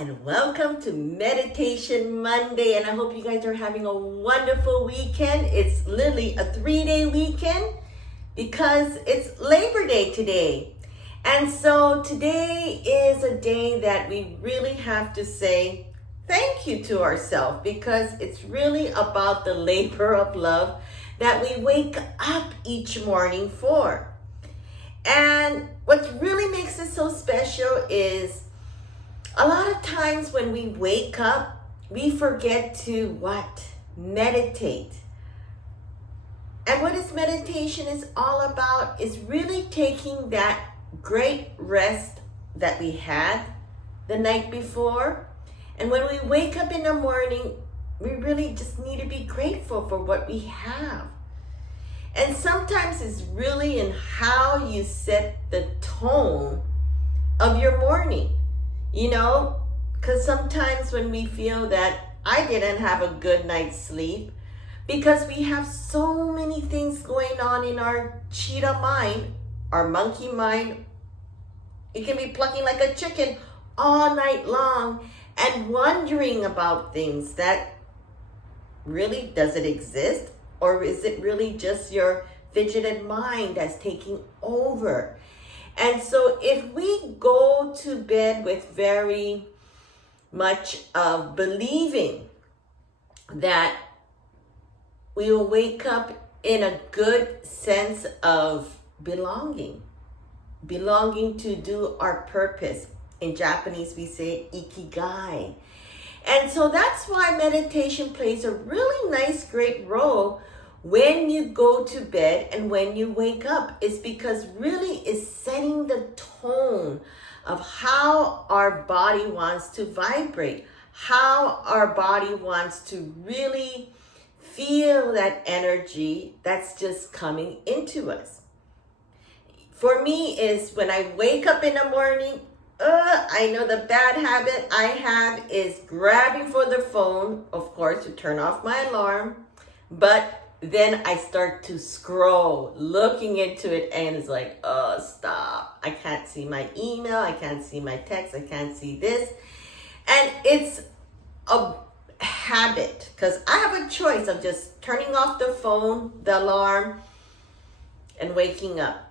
and welcome to Meditation Monday. And I hope you guys are having a wonderful weekend. It's literally a 3-day weekend because it's Labor Day today. And so today is a day that we really have to say thank you to ourselves, because it's really about the labor of love that we wake up each morning for. And what really makes it so special is a lot of times when we wake up, we forget to what? Meditate. And what is meditation is all about is really taking that great rest that we had the night before. And when we wake up in the morning, we really just need to be grateful for what we have. And sometimes it's really in how you set the tone of your morning. You know, because sometimes when we feel that I didn't have a good night's sleep, because we have so many things going on in our cheetah mind, our monkey mind, it can be plucking like a chicken all night long and wondering about things that really, does it exist? Or is it really just your fidgeted mind that's taking over? And so if we go to bed with very much of believing that we will wake up in a good sense of belonging to do our purpose. In Japanese, we say ikigai. And so that's why meditation plays a really nice, great role when you go to bed and when you wake up, is because really is setting the tone of how our body wants to vibrate, how our body wants to really feel that energy that's just coming into us. For me is when I wake up in the morning, I know the bad habit I have is grabbing for the phone, of course, to turn off my alarm, but then I start to scroll, looking into it, and it's like, oh, stop. I can't see my email, I can't see my text, I can't see this. And it's a habit, because I have a choice of just turning off the phone, the alarm, and waking up,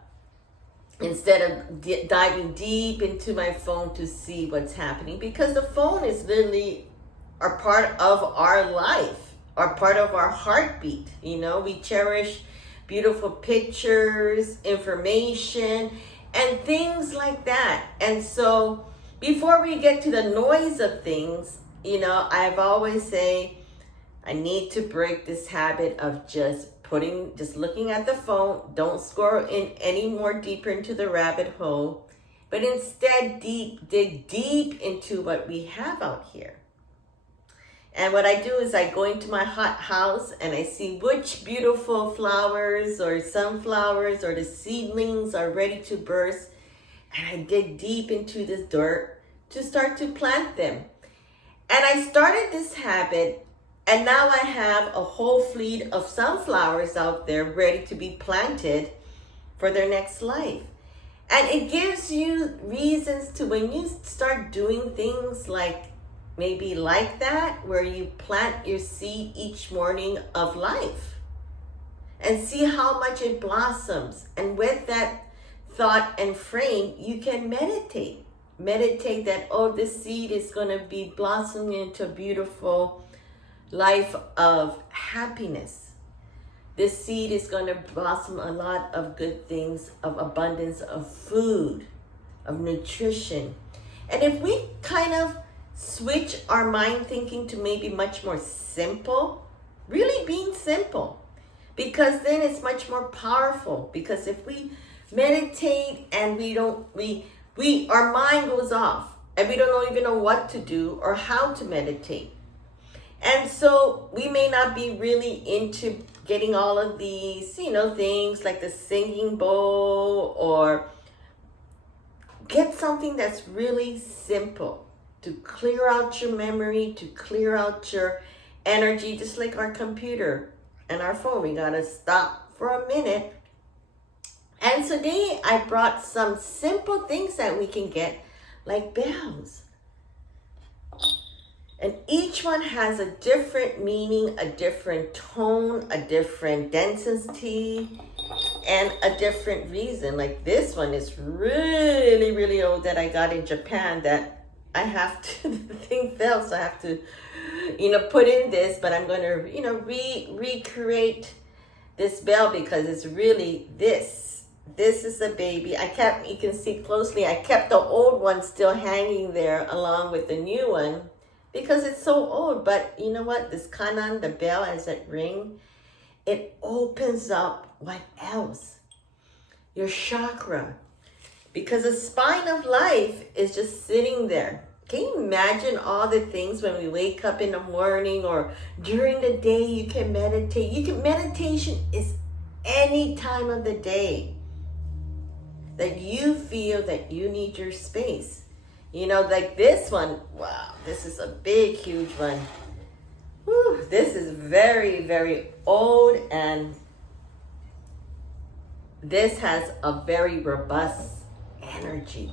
instead of diving deep into my phone to see what's happening, because the phone is literally a part of our life, or part of our heartbeat. You know, we cherish beautiful pictures, information, and things like that. And so before we get to the noise of things, you know, I've always say, I need to break this habit of just looking at the phone. Don't scroll in any more deeper into the rabbit hole, but instead dig deep into what we have out here. And what I do is I go into my hot house and I see which beautiful flowers or sunflowers or the seedlings are ready to burst. And I dig deep into this dirt to start to plant them. And I started this habit, and now I have a whole fleet of sunflowers out there ready to be planted for their next life. And it gives you reasons to, when you start doing things like maybe like that, where you plant your seed each morning of life and see how much it blossoms. And with that thought and frame, you can meditate that, oh, this seed is going to be blossoming into a beautiful life of happiness. This seed is going to blossom a lot of good things, of abundance of food, of nutrition. And if we kind of switch our mind thinking to maybe much more simple, really being simple, because then it's much more powerful. Because if we meditate and our mind goes off and we don't even know what to do or how to meditate. And so we may not be really into getting all of these, things like the singing bowl, or get something that's really simple to clear out your memory, to clear out your energy, just like our computer and our phone. We gotta stop for a minute. And today I brought some simple things that we can get, like bells. And each one has a different meaning, a different tone, a different density, and a different reason. Like this one is really, really old that I got in Japan that I have to, the thing fell, so I have to, put in this, but I'm going to, recreate this bell because it's really this. This is a baby. You can see closely, I kept the old one still hanging there along with the new one because it's so old. But you know what? This kanan, the bell, as it ring, it opens up what else? Your chakra. Because the spine of life is just sitting there. Can you imagine all the things when we wake up in the morning or during the day you can meditate? Meditation is any time of the day that you feel that you need your space. Like this one, wow, this is a big, huge one. Whew, this is very, very old, and this has a very robust energy.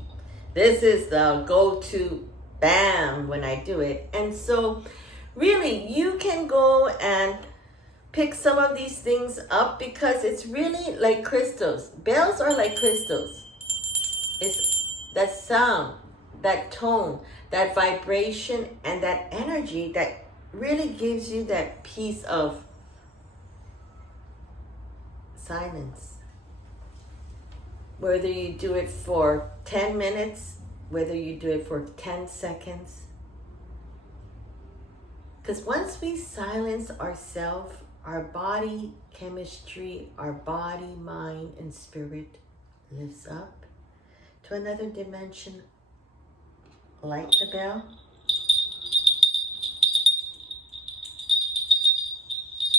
This is the go-to bam when I do it. And so really you can go and pick some of these things up because it's really like crystals. Bells are like crystals. It's that sound, that tone, that vibration, and that energy that really gives you that piece of silence. Whether you do it for 10 minutes, whether you do it for 10 seconds. Because once we silence ourselves, our body chemistry, our body, mind, and spirit lifts up to another dimension, like the bell.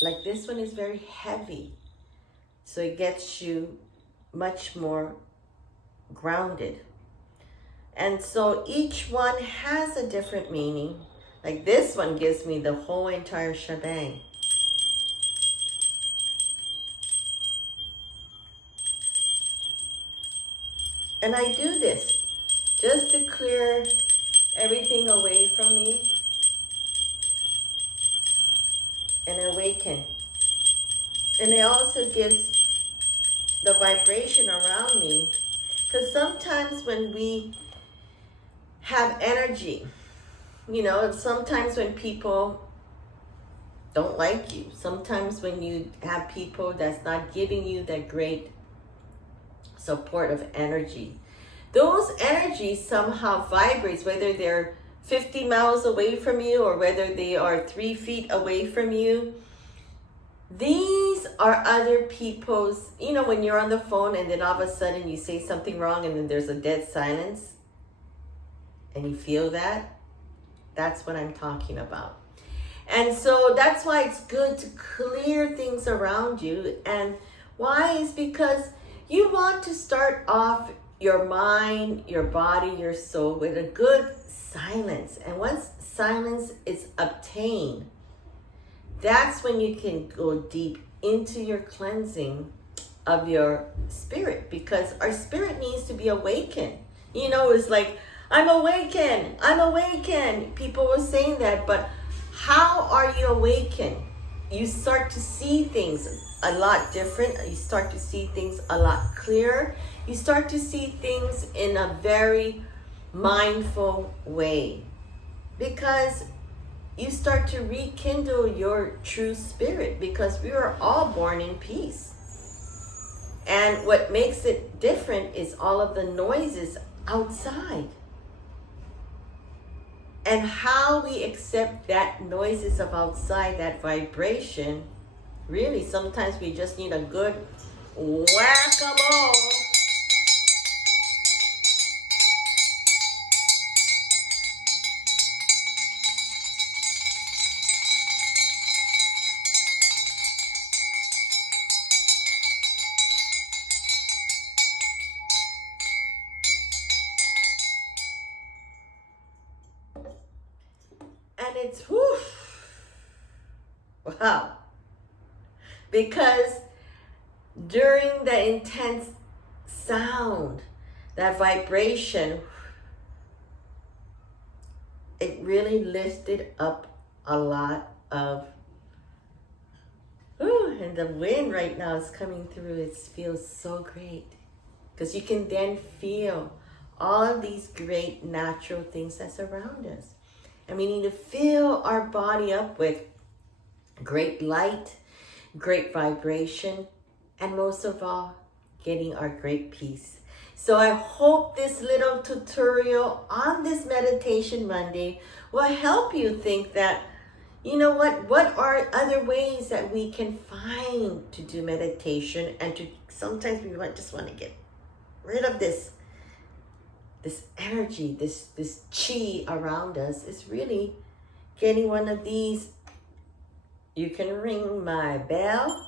Like this one is very heavy, so it gets you much more grounded. And so each one has a different meaning. Like this one gives me the whole entire shebang. And I do this just to clear everything away from me and awaken. And it also gives the vibration around me, because sometimes when we have energy, sometimes when people don't like you, sometimes when you have people that's not giving you that great support of energy, those energies somehow vibrates, whether they're 50 miles away from you or whether they are 3 feet away from you. These are other people's, when you're on the phone and then all of a sudden you say something wrong and then there's a dead silence and you feel that, that's what I'm talking about. And so that's why it's good to clear things around you. And why is because you want to start off your mind, your body, your soul with a good silence. And once silence is obtained, that's when you can go deep into your cleansing of your spirit, because our spirit needs to be awakened. It's like, I'm awakened. People were saying that, but how are you awakened? You start to see things a lot different. You start to see things a lot clearer. You start to see things in a very mindful way, because you start to rekindle your true spirit, because we are all born in peace. And what makes it different is all of the noises outside. And how we accept that noises of outside, that vibration, really sometimes we just need a good whack-a-mole. And it's whew, wow. Because during the intense sound, that vibration, it really lifted up a lot of, and the wind right now is coming through. It feels so great because you can then feel all of these great natural things that's around us. And we need to fill our body up with great light, great vibration, and most of all, getting our great peace. So I hope this little tutorial on this Meditation Monday will help you think that, you know what are other ways that we can find to do meditation, and to sometimes we just want to get rid of this energy, this chi around us. Is really getting one of these. You can ring my bell.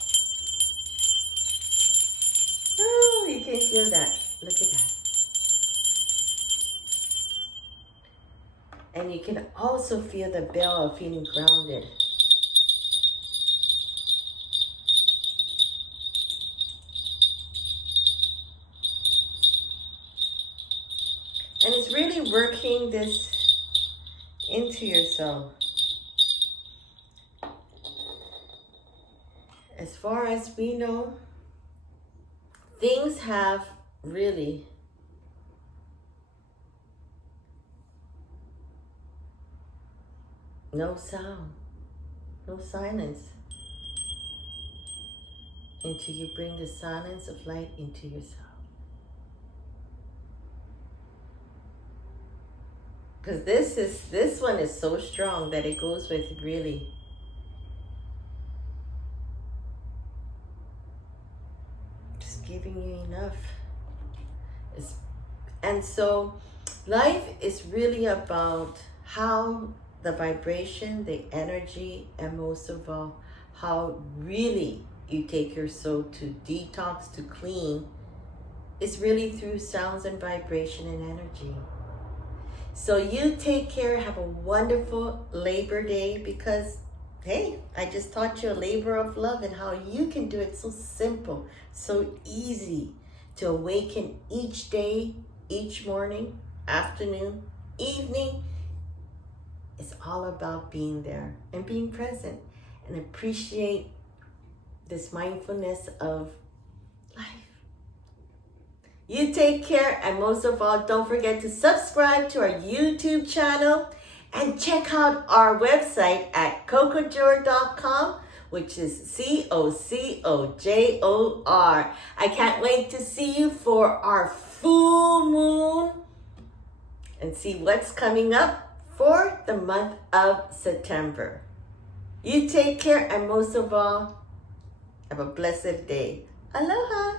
Oh, you can feel that. Look at that. And you can also feel the bell of feeling grounded. And it's really working this into yourself. As far as we know, things have really no sound, no silence, until you bring the silence of light into yourself. Because this one is so strong that it goes with really just giving you enough. And so life is really about how the vibration, the energy, and most of all, how really you take your soul to detox, to clean, is really through sounds and vibration and energy. So you take care, have a wonderful Labor Day, because, hey, I just taught you a labor of love and how you can do it so simple, so easy to awaken each day, each morning, afternoon, evening. It's all about being there and being present and appreciate this mindfulness of life. You take care, and most of all, don't forget to subscribe to our YouTube channel and check out our website at cocojor.com, which is COCOJOR. I can't wait to see you for our full moon and see what's coming up for the month of September. You take care, and most of all, have a blessed day. Aloha.